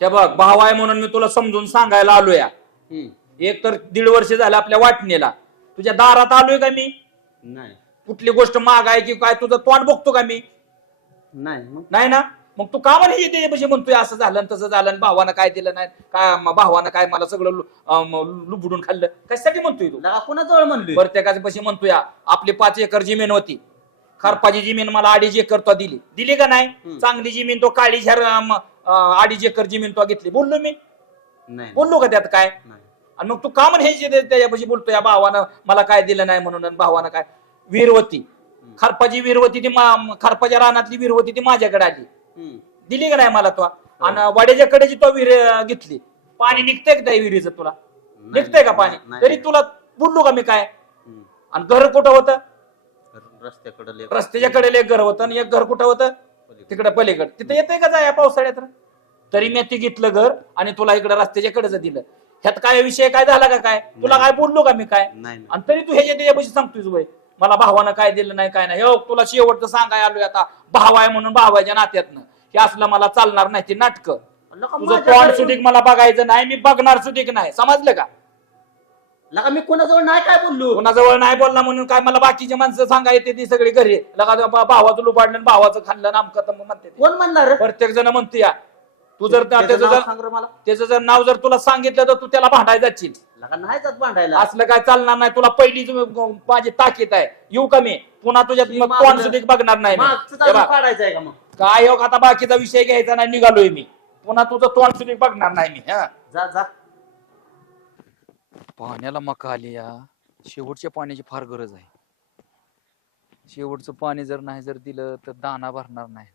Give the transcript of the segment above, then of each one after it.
हे बघ भाव आहे म्हणून मी तुला समजून सांगायला आलो या हम्म. एक तर दीड वर्ष झालं आपल्या वाटणीला. तुझ्या दारात आलोय का मी? नाही. कुठली गोष्ट माग आहे की काय तुझं तोंड बघतो का मी? नाही मग? नाही ना? मग तू का म्हणे त्याच्यापाशी म्हणतोय असं झालं आणि तसं झालं आणि भावानं काय दिलं नाही काय म- भावानं काय मला सगळं लु- अं, म- लुबडून खाल्लं. कशासाठी म्हणतोय तू? लगा कोणाजवळ म्हणलोय प्रत्येकाच्या पशी म्हणतोय आपली पाच एकर जमीन होती. खरपाची जमीन मला अडीच एकर तो दिली. दिली का नाही? हम्म. चांगली जमीन तो काळी झर अं, अडीच एकर जमीन तो घेतली. बोललो मी. नाही बोललो का त्यात काय? नाही. आणि मग तू का म्हणे हे जे त्याच्यापाशी बोलतो या भावानं मला काय दिलं नाही म्हणून आणि भावानं काय? विहीर होती खरपाची विहीर होती ती मा- खरपाच्या रानातली विहीर होती ती माझ्याकडे आली. हम्म. दिली का नाही मला तो? आणि वाड्याच्या कडेची तो विहीर अं, घेतली. पाणी निघतंय का त्या विहिरीचं तुला? नाही. निघतंय का पाणी? नाही. तरी तुला बोललो का मी काय? हम्म. आणि घर कुठं होतं? तर रस्त्याकडे रस्त्याच्या कडेला एक घर होतं आणि एक घर कुठं होतं? तिकडे पलीकडे. तिथं येतंय का जाया पावसाळ्यात? तरी मी ते घेतलं घर आणि तुला इकडे रस्त्याच्या कडेच दिलं. ह्यात काय विषय काय झाला का काय? तुला काय बोललो का मी काय? नाही. आणि तरी तू ह्याच्या त्याच्यापाशी सांगतोय वय. मला भावानं काय दिलं नाही काय नाही. हो तुला शेवटचं सांगाय आलोय आता. भाव आहे म्हणून भावाच्या नात्यातनं. हे असलं मला चालणार नाही ते नाटक. तुझं तोंड सुधीक मला बघायचं नाही मी बघणार सुधीक नाही. समजलं का? लका मी कोणाजवळ नाही काय बोललो? कोणाजवळ नाही बोलला म्हणून काय मला बाकीचे माणसं सांगा येते ती सगळी घरी. लगा बा- भावाचं लुबाडलं आणि भावाचं खाल्लं मग म्हणते ते. कोण म्हणणार? प्रत्येक जण म्हणतो या. तू जर त्या- त्याचं त्याचं नाव जर सांग रे मला. त्याचं जर नाव जर तुला सांगितलं तर तू त्याला भांडायला जाशील. नाही जात भांडायला. असलं काय चालणार नाही. तुला पहिली जी माझी ताकीद आहे. येऊ का मी? पुन्हा तुझ्यात मग मागणं- कोण सुधीक बघणार नाही मी. मागचं हे चालू बघ, काढायचं आहे का मग? काय हो आता बाकीचा विषय घ्यायचा नाही निघालोय मी. पुन्हा तुझं तोंड सुधीक बघणार नाही मी हा. जा जा. पाण्याला मका आली या. शेवटच्या पाण्याची फार गरज आहे. शेवटचं पाणी जर नाही जर दिलं तर दाना भरणार नाही.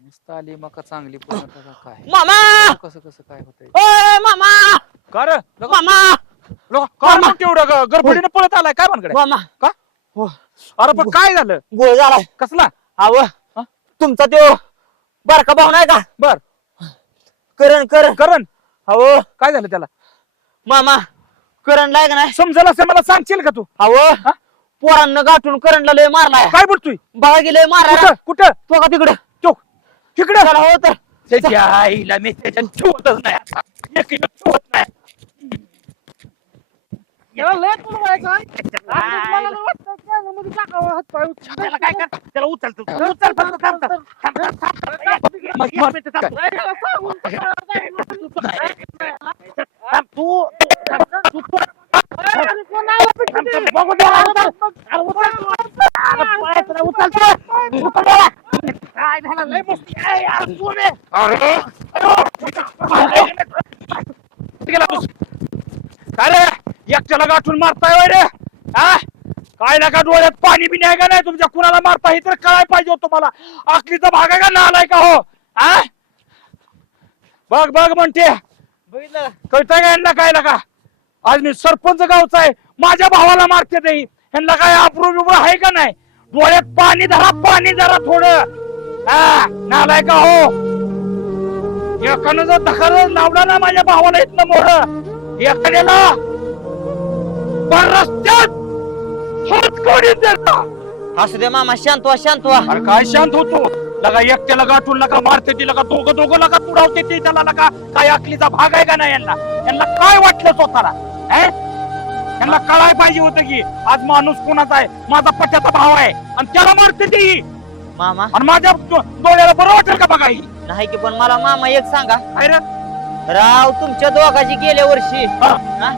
नुसतं आली मका चांगली पण आता का काय मामा! कसं कसं काय होतंय? ओय मामा! कर मामा! काय तेवढं गडबडीने पळत आलाय काय म्हणकडे मामा! अरे पण काय झालं? गोळ झालाय. कसला? अव हा? तुमचा तो बारका भाऊ नाही का? बर. करण करण. करण? अहो काय झालं त्याला? मामा करण लाय का नाही. समजलं असं मला सांगशील का तू? अहो पोरांना गाठून करणला लय मारलाय. काय बोलतोय? बाळा गेलंय मारायला. कुठं? कुठं? तो का तिकडं? चोक इकडे चला हो तर. त्याच्या आईला मी त्याच्या ठेवतच नाही आता. एक एक ठेवत नाही त्याला काय कर त्याला उचलतो उचल फक्त थांब थांब. थांब, थांब, थांब, थांब. मग- मग थांब. थांब, तू थांब, तू तू- थांब, थांब, बघू दे, उचल. अरे, उचल. अरे, पळायचं नाही, उचल तू. उचल त्याला. काय झालं लय मस्ती आहे यार, तू रे. अरे, अरे. गेला तू. काय रे एकट्याला गाठून मारताय वय रे हा काय नका डोळ्यात पाणी बी नाही का नाही तुमच्या कुणाला मारता हे तर कळाय पाहिजे होतं तुम्हाला आखलीचा भाग आहे का नालाय का हो हा बघ बघ म्हणते बघितलं कळतंय का यांना काय नका आज मी सरपंच गावचा आहे माझ्या भावाला मारते ते यांना काय अप्रूव आहे का नाही डोळ्यात पाणी धरा पाणी जरा थोडं हा नालाय का हो एकानं जर धकार लावला ना माझ्या भावाला इथनं मोर एखाद्याला पण रस्त्यात हात कोणीच देता असू दे मामा शांत व्हा शांत व्हा. अरे काय शांत होतो? लगा एकट्याला गाठून लगा मारते ती लगा दोघं दोघं लगा तुडावते ती त्याला लगा काय अकलीचा भाग आहे का नाही यांना? यांना काय वाटलं स्वतःला? यांना कळाय पाहिजे होतं की आज माणूस कोणाचा आहे? माझा पट्ट्याचा भाव आहे. आणि त्याला मारते ती. मामा. आणि माझ्या डो- डोळ्याला बरं वाटेल का बघा ही नाही की पण मला मामा एक सांगा. काय रे? राव तुमच्या दोघाची गेल्या वर्षी हा, हा?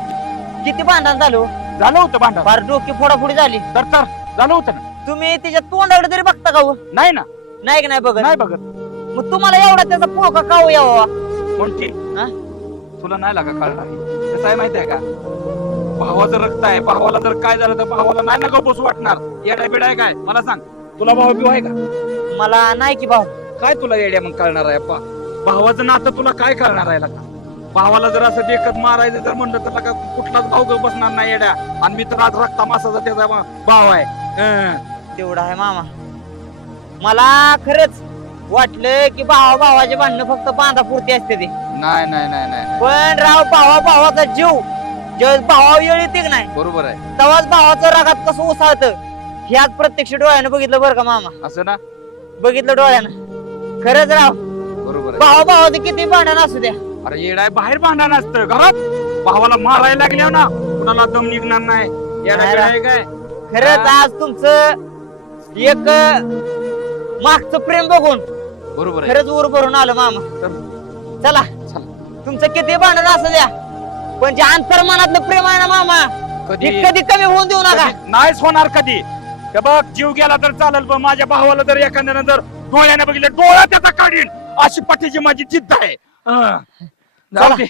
किती भांडण झालं हो? झालं होतं भांडण. फार डोकी फोडाफोडी झाली. तर तर झालं होतं ना. तुम्ही तिच्या तोंडाकडे तरी बघता का हो? नाही ना. नाही की नाही बघत? नाही बघत. मग तुम्हाला एवढा त्याचा पोका का हो यावा? म्हणते हा? तुला नाही लागा कळणार कसं आहे माहितीये का? भावाचं रक्त आहे. भावाला जर काय झालं तर भावाला नाही ना बसू वाटणार. येड्या बिडा आहे काय? मला सांग. तुला भाऊ बिव आहे का? मला नाही की भाऊ. काय तुला येड्या मग कळणार आहे पा भावाचं नातं तुला काय कळणार आहे का भावाला जर असं देखत मारायचं जर म्हणलं तर का कुठलाच भाऊ गं बसणार नाही येड्या. आणि मी तर आज रक्ता मासाचा त्याचा भा- भाव आहे. हं. तेवढा आहे मामा. मला खरंच वाटलं की भावा भावाचे भांडणं फक्त बांधापुरती असते ते. नाही नाही नाही नाही. पण राव भावा भावाचा जीव ज्यावेळेस भावा वेळ येते की नाही बरोबर आहे. तेव्हाच भावाचं रागात कसं उसाळत. हे आज प्रत्यक्ष डोळ्यानं बघितलं बरं का मामा? असं ना? बघितलं डोळ्यानं. खरंच राव बरोबर भावा भावाचं किती भांडण असू द्या. अरे येडाय बाहेर भांडण असतं घरात. भावाला मारायला लागल्या ना कुणाला दम निघणार नाही. येडा नाही बिडा आहे काय? खरंच आज तुमचं एक अं, मागचं प्रेम बघून बरोबर आहे. खरंच ऊर भरून आलं मामा. चला. तुमचं किती भांडण असू द्या. पण जे अंतर्मनातलं प्रेम आहे ना मामा कधी? ते कधी कमी होऊन देऊ नका. कधी? नाहीच होणार कधी. हे बघ जीव गेला तर चालेल पण माझ्या भावाला जर एखाद्यानं जर डोळ्याने बघितलं डोळा त्याचा काढीन अशी पाठीची माझी जिद्द आहे हं. जाऊ चला. दे